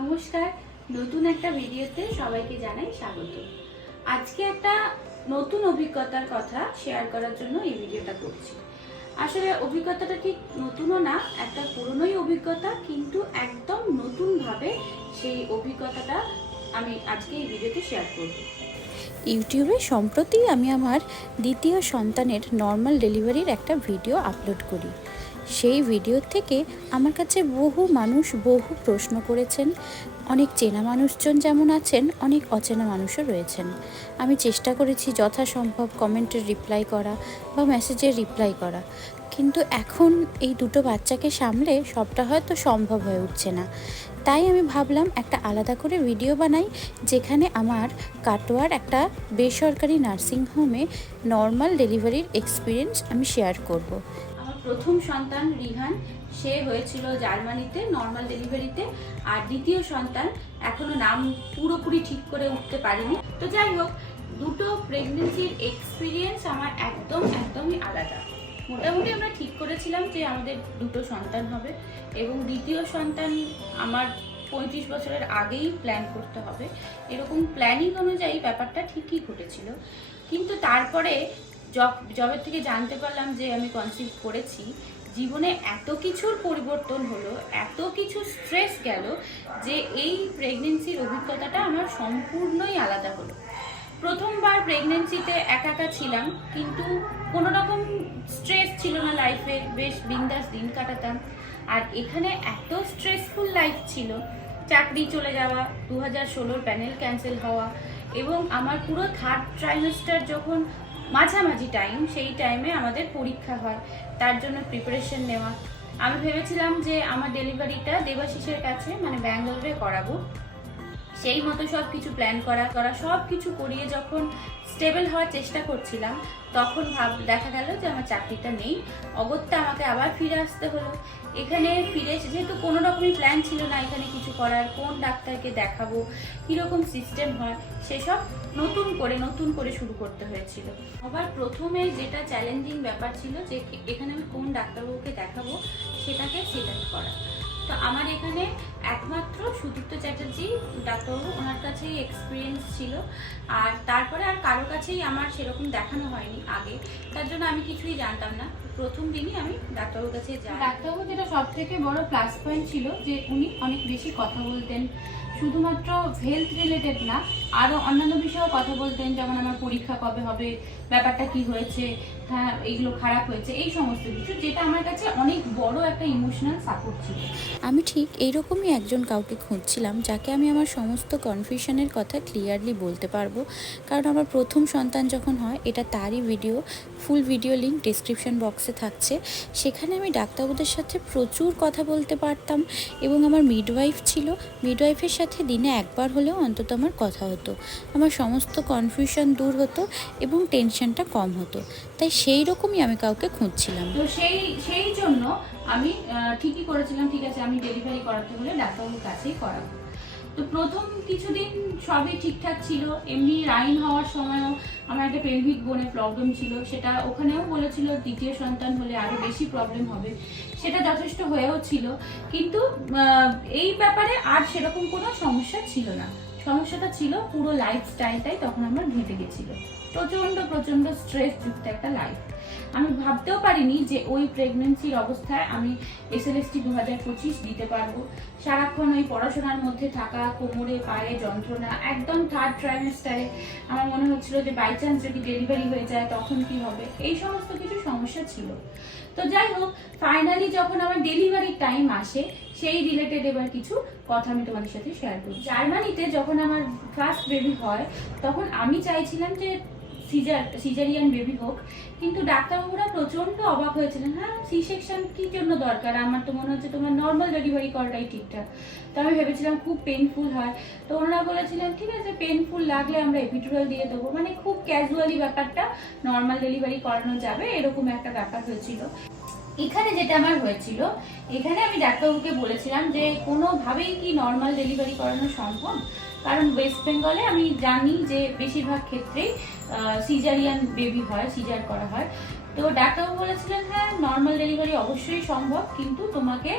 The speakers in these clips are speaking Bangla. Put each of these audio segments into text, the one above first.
নমস্কার। নতুন একটা ভিডিওতে সবাইকে জানাই স্বাগত। আজকে একটা নতুন অভিজ্ঞতার কথা শেয়ার করার জন্য এই ভিডিওটা করছি। আসলে অভিজ্ঞতাটা ঠিক নতুনও না, একটা পুরনোই অভিজ্ঞতা, কিন্তু একদম নতুনভাবে সেই অভিজ্ঞতাটা আমি আজকে এই ভিডিওতে শেয়ার করব। ইউটিউবে সম্প্রতি আমি আমার দ্বিতীয় সন্তানের নর্মাল ডেলিভারির একটা ভিডিও আপলোড করি। সেই ভিডিও থেকে আমার কাছে বহু মানুষ বহু প্রশ্ন করেছেন। অনেক চেনা মানুষজন যেমন আছেন, অনেক অচেনা মানুষও রয়েছেন। আমি চেষ্টা করেছি যথাসম্ভব কমেন্টের রিপ্লাই করা বা মেসেজের রিপ্লাই করা। কিন্তু এখন এই দুটো বাচ্চাকে সামলে সবটা হয়তো সম্ভব হয়ে উঠছে না। তাই আমি ভাবলাম একটা আলাদা করে ভিডিও বানাই, যেখানে আমার কাটোয়ার একটা বেসরকারি নার্সিং হোমে নর্মাল ডেলিভারির এক্সপিরিয়েন্স আমি শেয়ার করব। প্রথম সন্তান রিহান। সে হয়েছিল জার্মানিতে নর্মাল ডেলিভারিতে আর দ্বিতীয় সন্তান এখনও নাম পুরোপুরি ঠিক করে উঠতে পারিনি। তো যাই হোক, দুটো প্রেগনেন্সির এক্সপিরিয়েন্স আমার একদম, একদমই আলাদা। মোটামুটি আমরা ঠিক করেছিলাম যে আমাদের দুটো সন্তান হবে এবং দ্বিতীয় সন্তান আমার পঁয়ত্রিশ বছরের আগেই প্ল্যান করতে হবে। এরকম প্ল্যানিং অনুযায়ী ব্যাপারটা ঠিকই ঘটেছিল। কিন্তু তারপরে জব জবের থেকে জানতে পারলাম যে আমি কনসিভ করেছি। জীবনে এত কিছুর পরিবর্তন হলো, এত কিছু স্ট্রেস গেল যে এই প্রেগনেন্সির অভিজ্ঞতাটা আমার সম্পূর্ণই আলাদা হলো। প্রথমবার প্রেগনেন্সিতে একা একা ছিলাম, কিন্তু কোনো রকম স্ট্রেস ছিল না লাইফে বেশ বিন্দাস দিন কাটাতাম। আর এখানে এত স্ট্রেসফুল লাইফ ছিল, চাকরি চলে যাওয়া দু হাজার ষোলোর প্যানেল ক্যান্সেল হওয়া এবং আমার পুরো থার্ড ট্রাইমেস্টার যখন মাঝামাঝি টাইম সেই টাইমে আমাদের পরীক্ষা হয়, তার জন্য প্রিপারেশন নেওয়া। আমি ভেবেছিলাম যে আমার ডেলিভারিটা দেবাশিসের কাছে মানে ব্যাঙ্গালোরে করাবো। সেই মতো সব কিছু প্ল্যান করা করা সব কিছু করিয়ে যখন স্টেবল হওয়ার চেষ্টা করছিলাম, তখন ভাব, দেখা গেল যে আমার চাকরিটা নেই। অগত্যা আমাকে আবার ফিরে আসতে হলো। এখানে ফিরে এসে যেহেতু কোনো রকমই প্ল্যান ছিল না এখানে কিছু করার, কোন ডাক্তারকে দেখাবো, কীরকম সিস্টেম হয়, সেসব নতুন করে নতুন করে শুরু করতে হয়েছিল। আবার প্রথমে যেটা চ্যালেঞ্জিং ব্যাপার ছিল যে এখানে আমি কোন ডাক্তারবাবুকে দেখাবো, সেটাকে সিলেক্ট করা। তো আমার এখানে একমাত্র সুদীপ্ত চ্যাটার্জি, ডাক্তারবাবু, ওনার কাছেই এক্সপিরিয়েন্স ছিল। আর তারপরে আর কারও কাছেই আমার সেরকম দেখানো হয়নি আগে। তার জন্য আমি কিছুই জানতাম না। প্রথম দিনই আমি ডাক্তারবাবুর কাছে যাই। ডাক্তারবাবু যেটা সব থেকে বড় প্লাস পয়েন্ট ছিল যে উনি অনেক বেশি কথা বলতেন। শুধুমাত্র হেলথ রিলেটেড না আরও অন্যান্য বিষয়েও কথা বলতেন, যেমন আমার পরীক্ষা কবে হবে, ব্যাপারটা কি হয়েছে হ্যাঁ এইগুলো খারাপ হয়েছে, এই সমস্ত কিছু, যেটা আমার কাছে অনেক বড় একটা ইমোশনাল সাপোর্ট ছিল। আমি ঠিক এইরকমই একজন কাউকে খুঁজছিলাম, যাকে আমি আমার সমস্ত কনফিউশনের কথা ক্লিয়ারলি বলতে পারব। কারণ আমার প্রথম সন্তান যখন হয়, এটা তারই video full video link description বক্সে থাকছে। সেখানে আমি ডাক্তারবাবুদের সাথে প্রচুর কথা বলতে পারতাম, এবং আমার মিডওয়াইফ ছিল মিডওয়াইফের সাথে দিনে একবার হলেও অন্তত আমার কথা হতো। আমার সমস্ত কনফিউশন দূর হতো এবং টেনশনটা কম হতো। তাই সেই রকমই আমি কাউকে খুঁজছিলাম। তো সেই সেই জন্য আমি ঠিকই করেছিলাম, ঠিক আছে, আমি ডেলিভারি করাতে হলে ডাক্তারবাবুর কাছেই করাবো। তো প্রথম কিছুদিন সবই ঠিকঠাক ছিল। এমনি রাইন হওয়ার সময়ও আমার একটা পেলভিক বোনে প্রবলেম ছিল। সেটা ওখানেও বলেছিল দ্বিতীয় সন্তান হলে আরও বেশি প্রবলেম হবে। সেটা যথেষ্ট হয়েও ছিল। কিন্তু এই ব্যাপারে আর সেরকম কোনো সমস্যা ছিল না। সমস্যাটা ছিল পুরো লাইফস্টাইলটাই তখন আমার ঘেঁটে গেছিল। প্রচণ্ড প্রচণ্ড স্ট্রেস যুক্ত একটা লাইফ আমি ভাবতেও পারিনি যে ওই প্রেগনেন্সির অবস্থায় আমি এসএলএসটি দু হাজার পঁচিশ দিতে পারব। সারাক্ষণ ওই পড়াশোনার মধ্যে থাকা, কোমরে, পায়ে যন্ত্রণা একদম থার্ড ট্রাইমেস্টারে আমার মনে হচ্ছিল যে বাই চান্স যদি ডেলিভারি হয়ে যায়, তখন কি হবে? এই সমস্ত কিছু সমস্যা ছিল। তো যাই হোক ফাইনালি যখন আমার ডেলিভারির টাইম আসে, সেই রিলেটেড এবার কিছু কথা আমি তোমাদের সাথে শেয়ার করি জার্মানিতে যখন আমার ফার্স্ট বেবি হয়, তখন আমি চাইছিলাম যে সিজার সিজারিয়ান বেবি হোক কিন্তু ডাক্তারবাবুরা প্রচণ্ড অবাক হয়েছিলেন। হ্যাঁ সি সেকশন কি জন্য দরকার? আমার তো মনে হচ্ছে তোমার নর্মাল ডেলিভারি করাটাই ঠিকঠাক। তো আমি ভেবেছিলাম খুব পেনফুল হয়। তো ওনারা বলেছিলেন, ঠিক আছে পেনফুল লাগলে আমরা এপিডুরাল দিয়ে দেবো। মানে খুব ক্যাজুয়ালি ব্যাপারটা নর্মাল ডেলিভারি করানো যাবে, এরকম একটা ব্যাপার হয়েছিল। এখানে যেটা আমার হয়েছিল, এখানে আমি ডাক্তারবাবুকে বলেছিলাম যে কোনোভাবেই কি নর্মাল ডেলিভারি করানো সম্ভব? কারণ ওয়েস্ট বেঙ্গলে আমি জানি যে বেশিরভাগ ক্ষেত্রেই সিজারিয়ান বেবি হয় সিজার করা হয়। তো ডাক্তারবাবু বলেছিলেন হ্যাঁ নর্মাল ডেলিভারি অবশ্যই সম্ভব, কিন্তু তোমাকে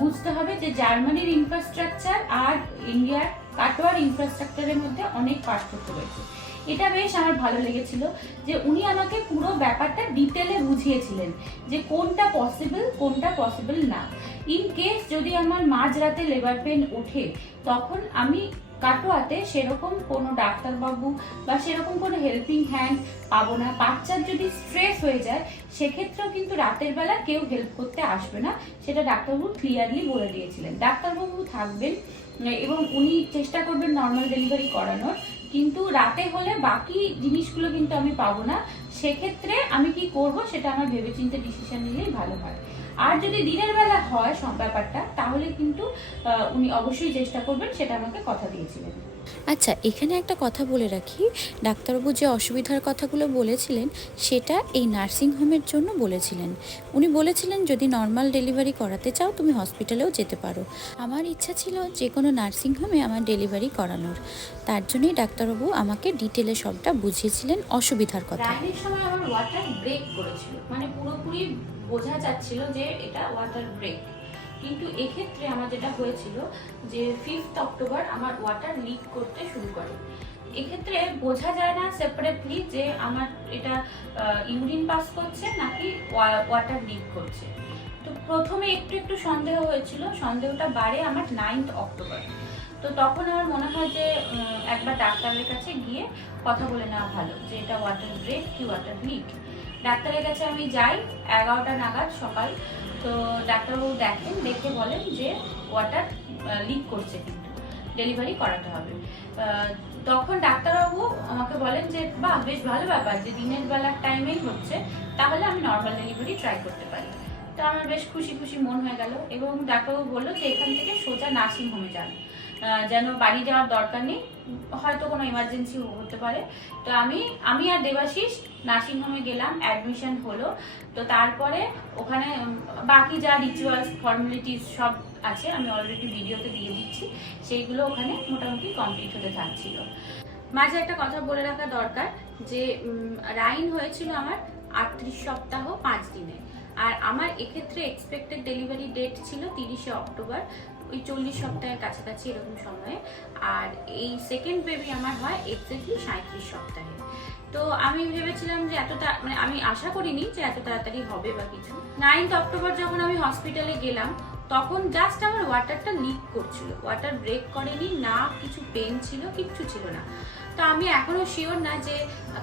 বুঝতে হবে যে জার্মানির ইনফ্রাস্ট্রাকচার আর ইন্ডিয়ার কাটোয়ার ইনফ্রাস্ট্রাকচারের মধ্যে অনেক পার্থক্য রয়েছে। এটা বেশ আমার ভালো লেগেছিল যে উনি আমাকে পুরো ব্যাপারটা ডিটেলে বুঝিয়েছিলেন যে কোনটা পসিবল কোনটা পসিবল না। ইন কেস যদি আমার মাঝরাতে লেবার পেন ওঠে, তখন আমি কাটোয়াতে সেরকম কোনো ডাক্তারবাবু বা সেরকম কোনো হেল্পিং হ্যান্ড পাবো না। বাচ্চার যদি স্ট্রেস হয়ে যায়, সেক্ষেত্রেও কিন্তু রাতের বেলা কেউ হেল্প করতে আসবে না। সেটা ডাক্তারবাবু ক্লিয়ারলি বলে দিয়েছিলেন। ডাক্তারবাবু থাকবেন, এবং উনি চেষ্টা করবেন নর্মাল ডেলিভারি করানোর। কিন্তু রাতে হলে বাকি জিনিসগুলো কিন্তু আমি পাবো না। সেক্ষেত্রে আমি কি করব, সেটা আমার ভেবেচিন্তে ডিসিশন নিলেই ভালো হয়। আর যদি দিনের বেলা হয় ব্যাপারটা তাহলে কিন্তু উনি অবশ্যই চেষ্টা করবেন সেটা আমাকে কথা দিয়েছিলেন। আচ্ছা এখানে একটা কথা বলে রাখি। ডাক্তারবাবু যে অসুবিধার কথাগুলো বলেছিলেন সেটা এই নার্সিং হোমের জন্য বলেছিলেন। উনি বলেছিলেন যদি নর্মাল ডেলিভারি করাতে চাও তুমি হসপিটালেও যেতে পারো। আমার ইচ্ছা ছিল যে কোনো নার্সিং হোমে আমার ডেলিভারি করানোর। তার জন্যই ডাক্তারবাবু আমাকে ডিটেলে সবটা বুঝিয়েছিলেন অসুবিধার কথা। সময় আমার ওয়াটার ব্রেক করেছিল। মানে পুরোপুরি বোঝা যাচ্ছিল যে এটা ওয়াটার ব্রেক কিন্তু এক্ষেত্রে আমার যেটা হয়েছিল যে ফিফথ অক্টোবর আমার ওয়াটার লিক করতে শুরু করে। এক্ষেত্রে বোঝা যায় না সেপারেটলি যে আমার এটা ইউরিন পাস করছে নাকি ওয়াটার লিক করছে। তো প্রথমে একটু একটু সন্দেহ হয়েছিল, সন্দেহটা বাড়ে আমার নাইন্থ অক্টোবর তো তখন আমার মনে হয় যে একবার ডাক্তারের কাছে গিয়ে কথা বলে নেওয়া ভালো যে এটা ওয়াটার ব্রেক কি ওয়াটার লিক ডাক্তারের কাছে আমি যাই, এগারোটা নাগাদ সকাল। তো ডাক্তারবাবু দেখেন, দেখে বলেন যে ওয়াটার লিক করছে কিন্তু। ডেলিভারি করাতে হবে। তখন ডাক্তারবাবু আমাকে বলেন যে, বাহ, বেশ ভালো ব্যাপার যে দিনের বেলার টাইমেই হচ্ছে, তাহলে আমি নর্মাল ডেলিভারি ট্রাই করতে পারি। তো আমার বেশ খুশি খুশি মন হয়ে গেল এবং ডাক্তারবাবু বলল যে, এখান থেকে সোজা নার্সিংহোমে যান। যেন বাড়ি যাওয়ার দরকার নেই। হয়তো কোনো এমার্জেন্সি হতে পারে। তো আমি আমি আর দেবাশিস নার্সিংহোমে গেলাম অ্যাডমিশন হলো। তো তারপরে ওখানে বাকি যা রিচুয়ালস ফর্মালিটিস সব আছে, আমি অলরেডি ভিডিওতে দিয়ে দিচ্ছি। সেইগুলো ওখানে মোটামুটি কমপ্লিট হতে থাকছিল। মাঝে একটা কথা বলে রাখা দরকার যে রাইন হয়েছিল আমার আটত্রিশ সপ্তাহ পাঁচ দিনে। আর আমার এক্ষেত্রে এক্সপেক্টেড ডেলিভারি ডেট ছিল তিরিশে অক্টোবর। ওই চল্লিশ সপ্তাহের কাছাকাছি এরকম সময়ে। আর এই সেকেন্ড বেবি আমার হয় এক্স্যাক্টলি সাঁত্রিশ সপ্তাহে। তো আমি ভেবেছিলাম যে এতটা মানে আমি আশা করিনি যে এত তাড়াতাড়ি হবে বা কিছু। নাইন্থ অক্টোবর যখন আমি হসপিটালে গেলাম, তখন জাস্ট আমার ওয়াটারটা লিক করছিল। ওয়াটার ব্রেক করেনি, না কিছু পেন ছিল, কিচ্ছু ছিল না। তো আমি এখনও শিওর না যে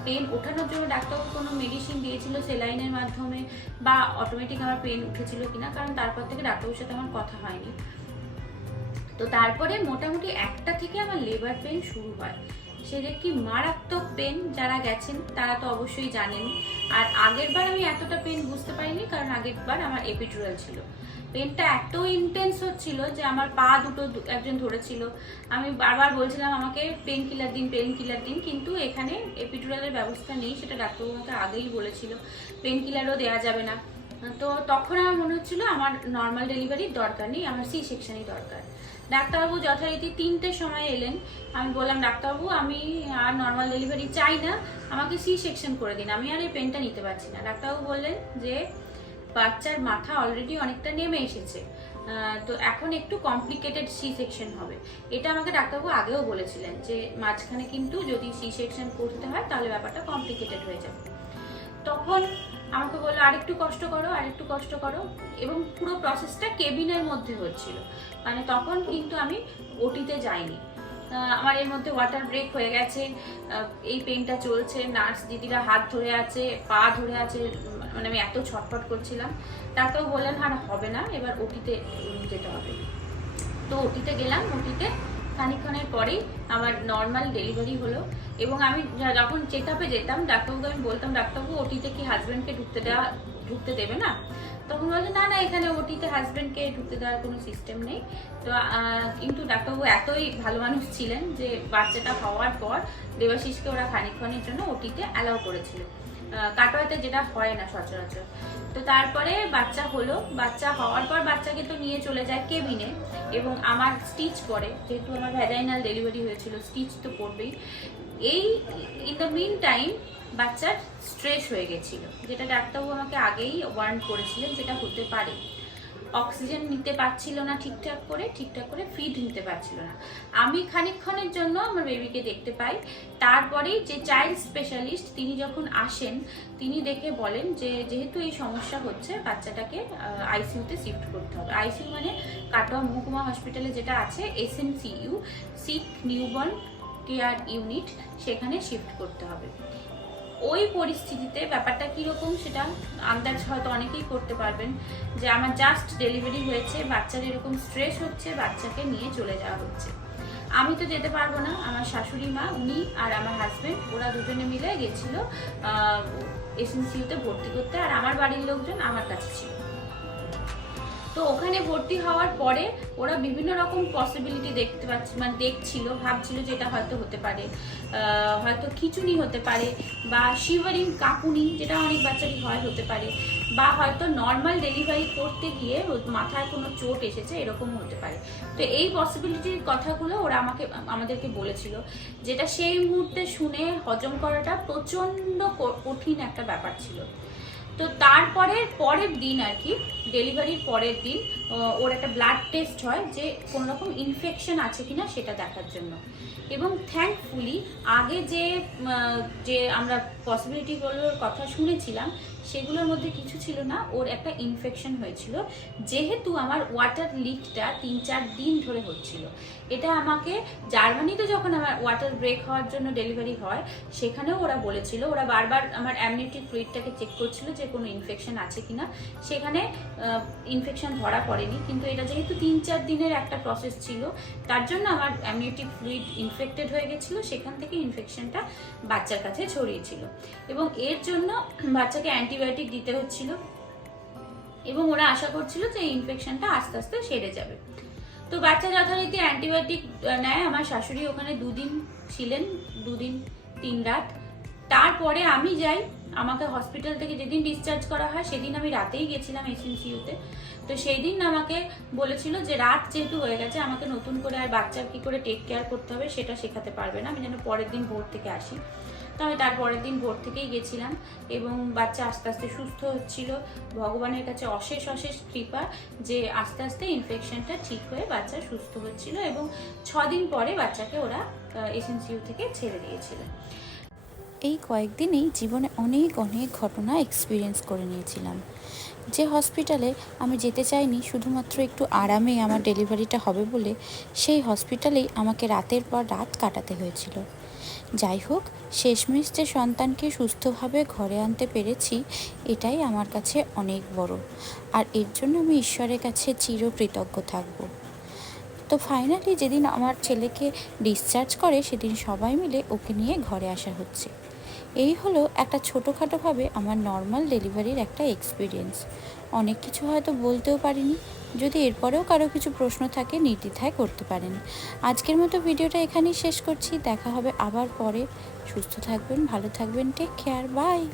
পেন ওঠানোর জন্য ডাক্তারবাবু কোনো মেডিসিন দিয়েছিল সেলাইনের মাধ্যমে, বা অটোমেটিক আমার পেন উঠেছিল কিনা, কারণ তারপর থেকে ডাক্তারবাবুর সাথে আমার কথা হয়নি। তো তারপরে মোটামুটি একটা থেকে আমার লেবার পেন শুরু হয়। সে যে কি মারাত্মক পেন যারা গেছেন, তারা তো অবশ্যই জানেন। আর আগের বার আমি এতটা পেন বুঝতে পারিনি, কারণ আগের বার আমার এপিডুরাল ছিল। পেনটা এত ইন্টেন্স হচ্ছিল যে আমার পা দুটো একজন ধরেছিল। আমি বারবার বলছিলাম, আমাকে পেন কিলার দিন, পেন কিলার দিন। কিন্তু এখানে এপিডুরালের ব্যবস্থা নেই, সেটা ডাক্তারবাবু আমাকে আগেই বলেছিল। পেন কিলারও দেওয়া যাবে না। তো তখন আমার মনে হচ্ছিল, আমার নর্মাল ডেলিভারির দরকার নেই, আমার সি সেকশনই দরকার। ডাক্তারবাবু যথারীতি তিনটের সময় এলেন। আমি বললাম, ডাক্তারবাবু, আমি আর নর্মাল ডেলিভারি চাই না। আমাকে সি সেকশন করে দিন। আমি আর এই পেনটা নিতে পারছি না। ডাক্তারবাবু বললেন যে, বাচ্চার মাথা অলরেডি অনেকটা নেমে এসেছে। তো এখন একটু কমপ্লিকেটেড সি সেকশন হবে। এটা আমাকে ডাক্তারবাবু আগেও বলেছিলেন যে, মাঝখানে কিন্তু যদি সি সেকশন করতে হয়, তাহলে ব্যাপারটা কমপ্লিকেটেড হয়ে যাবে। তখন আমাকে বলল, আরেকটু কষ্ট করো, আরেকটু কষ্ট করো। এবং পুরো প্রসেসটা কেবিনের মধ্যে হচ্ছিল। মানে তখন কিন্তু আমি ওটিতে যাইনি। আমার এর মধ্যে ওয়াটার ব্রেক হয়ে গেছে। এই পেনটা চলছে নার্স দিদিরা হাত ধরে আছে, পা ধরে আছে মানে আমি এত ছটফট করছিলাম। ডাক্তারবাবু বললেন, আর হবে না, এবার ওটিতে যেতে হবে। তো ওটিতে গেলাম, ওটিতে খানিকক্ষণের পরেই আমার নর্মাল ডেলিভারি হলো এবং আমি যখন চেক আপে যেতাম, ডাক্তারবাবুকে আমি বলতাম, ডাক্তারবাবু, ওটিতে কি হাজব্যান্ডকে ঢুকতে দেওয়া, ঢুকতে দেবে না? তখন বলছে না না, এখানে ওটিতে হাজব্যান্ডকে ঢুকতে দেওয়ার কোনো সিস্টেম নেই। তো কিন্তু ডাক্তারবাবু এতই ভালো মানুষ ছিলেন যে বাচ্চাটা হওয়ার পর দেবাশিসকে ওরা খানিকক্ষণের জন্য ওটিতে অ্যালাউ করেছিল। কাটোয়াতে যেটা হয় না সচরাচর। তো তারপরে বাচ্চা হলো, বাচ্চা হওয়ার পর বাচ্চাকে তো নিয়ে চলে যায় কেবিনে এবং আমার স্টিচ পরে, যেহেতু আমার ভ্যাজাইনাল ডেলিভারি হয়েছিল স্টিচ তো পড়বেই এই ইন দ্য মিন টাইম বাচ্চার স্ট্রেস হয়ে গেছিল, যেটা ডাক্তারবাবু আমাকে আগেই ওয়ার্ন করেছিলেন, যেটা হতে পারে। অক্সিজেন নিতে পারছিল না ঠিকঠাক করে ঠিকঠাক করে ফিড নিতে পারছিল না। আমি খানিকক্ষণের জন্য আমার বেবিকে দেখতে পাই। তারপরেই যে চাইল্ড স্পেশালিস্ট তিনি যখন আসেন, তিনি দেখে বলেন যে যেহেতু এই সমস্যা হচ্ছে, বাচ্চাটাকে আইসিইউতে শিফট করতে হবে। আইসিইউ মানে কাটোয়া মহকুমা হসপিটালে যেটা আছে S M C U sick newborn care unit সেখানে শিফট করতে হবে। ওই পরিস্থিতিতে ব্যাপারটা কীরকম সেটা আন্দাজ হয়তো অনেকেই করতে পারবেন, যে আমার জাস্ট ডেলিভারি হয়েছে, বাচ্চার এরকম স্ট্রেস হচ্ছে, বাচ্চাকে নিয়ে চলে যাওয়া হচ্ছে। আমি তো যেতে পারব না, আমার শাশুড়ি মা, উনি আর আমার হাজব্যান্ড ওরা দুজনে মিলে গেছিল এসএনসিউতে ভর্তি করতে, আর আমার বাড়ির লোকজন আমার কাছে ছিল। তো ওখানে ভর্তি হওয়ার পরে ওরা বিভিন্ন রকম পসিবিলিটি দেখতে পাচ্ছে মানে দেখছিল, ভাবছিল যে এটা হয়তো হতে পারে হয়তো খিচুনি হতে পারে বা শিভারিং কাঁপুনি, যেটা অনেক বাচ্চারই হয়, হতে পারে বা হয়তো নর্মাল ডেলিভারি করতে গিয়ে মাথায় কোনো চোট এসেছে, এরকম হতে পারে। তো এই পসিবিলিটির কথাগুলো ওরা আমাকে, আমাদেরকে বলেছিল, যেটা সেই মুহূর্তে শুনে হজম করাটা প্রচণ্ড কঠিন একটা ব্যাপার ছিল। তো তারপরে পরের দিন আর কি ডেলিভারির পরের দিন ওর একটা ব্লাড টেস্ট হয় যে কোনো রকম ইনফেকশন আছে কিনা সেটা দেখার জন্য। এবং থ্যাঙ্কফুলি আগে যে যে আমরা পসিবিলিটিগুলোর কথা শুনেছিলাম সেগুলোর মধ্যে কিছু ছিল না, ওর একটা ইনফেকশন হয়েছিল। যেহেতু আমার ওয়াটার লিকটা তিন চার দিন ধরে হচ্ছিল, এটা আমাকে জার্মানিতে যখন আমার ওয়াটার ব্রেক হওয়ার জন্য ডেলিভারি হয়, সেখানেও ওরা বলেছিল, ওরা বারবার আমার অ্যামনিউটিক ফ্লুইডটাকে চেক করছিল যে কোনো ইনফেকশন আছে কিনা। সেখানে ইনফেকশন ধরা পড়েনি, কিন্তু এটা যেহেতু তিন চার দিনের একটা প্রসেস ছিল, তার জন্য আমার অ্যামনিউটিক ফ্লুইড ইনফেক্টেড হয়ে গেছিল, সেখান থেকে ইনফেকশনটা বাচ্চার কাছে ছড়িয়েছিল। এবং এর জন্য বাচ্চাকে অ্যান্টিবায়োটিক দিতে হচ্ছিল। এবং ওরা আশা করছিল যে ইনফেকশনটা আস্তে আস্তে সেরে যাবে। তো বাচ্চা যথারীতি অ্যান্টিবায়োটিক নেয়। আমার শাশুড়ি ওখানে দুদিন ছিলেন, দুদিন, তিন রাত। তারপরে আমি যাই। আমাকে হসপিটাল থেকে যেদিন ডিসচার্জ করা হয়, সেদিন আমি রাতেই গেছিলাম এসএনসিউতে তো সেই দিন আমাকে বলেছিল যে রাত যেহেতু হয়ে গেছে, আমাকে নতুন করে আর বাচ্চার কি করে টেক কেয়ার করতে হবে, সেটা শেখাতে পারবে না। আমি যেন পরের দিন ভোর থেকে আসি। তো আমি তার পরের দিন ভোর থেকেই গেছিলাম এবং বাচ্চা আস্তে আস্তে সুস্থ হচ্ছিল। ভগবানের কাছে অশেষ অশেষ কৃপা যে আস্তে আস্তে ইনফেকশনটা ঠিক হয়ে বাচ্চা সুস্থ হচ্ছিল এবং ছ দিন পরে বাচ্চাকে ওরা এসএনসিইউ থেকে ছেড়ে দিয়েছিল। এই কয়েকদিনেই জীবনে অনেক অনেক ঘটনা এক্সপিরিয়েন্স করে নিয়েছিলাম। যে হসপিটালে আমি যেতে চাইনি, শুধুমাত্র একটু আরামে আমার ডেলিভারিটা হবে বলে, সেই হসপিটালেই আমাকে রাতের পর রাত কাটাতে হয়েছিল। যাই হোক শেষমেশ যে সন্তানকে সুস্থভাবে ঘরে আনতে পেরেছি, এটাই আমার কাছে অনেক বড়। আর এর জন্য আমি ঈশ্বরের কাছে চিরকৃতজ্ঞ থাকব। তো ফাইনালি যেদিন আমার ছেলেকে ডিসচার্জ করে, সেদিন সবাই মিলে ওকে নিয়ে ঘরে আসা হচ্ছে। এই হলো একটা ছোটোখাটোভাবে আমার নর্মাল ডেলিভারির একটা এক্সপিরিয়েন্স অনেক কিছু হয়তো বলতেও পারিনি যদি এরপরেও কারও কিছু প্রশ্ন থাকে, নির্দ্বিধায় করতে পারেন। আজকের মতো ভিডিওটা এখানেই শেষ করছি। দেখা হবে আবার পরে। সুস্থ থাকবেন, ভালো থাকবেন। Take care bye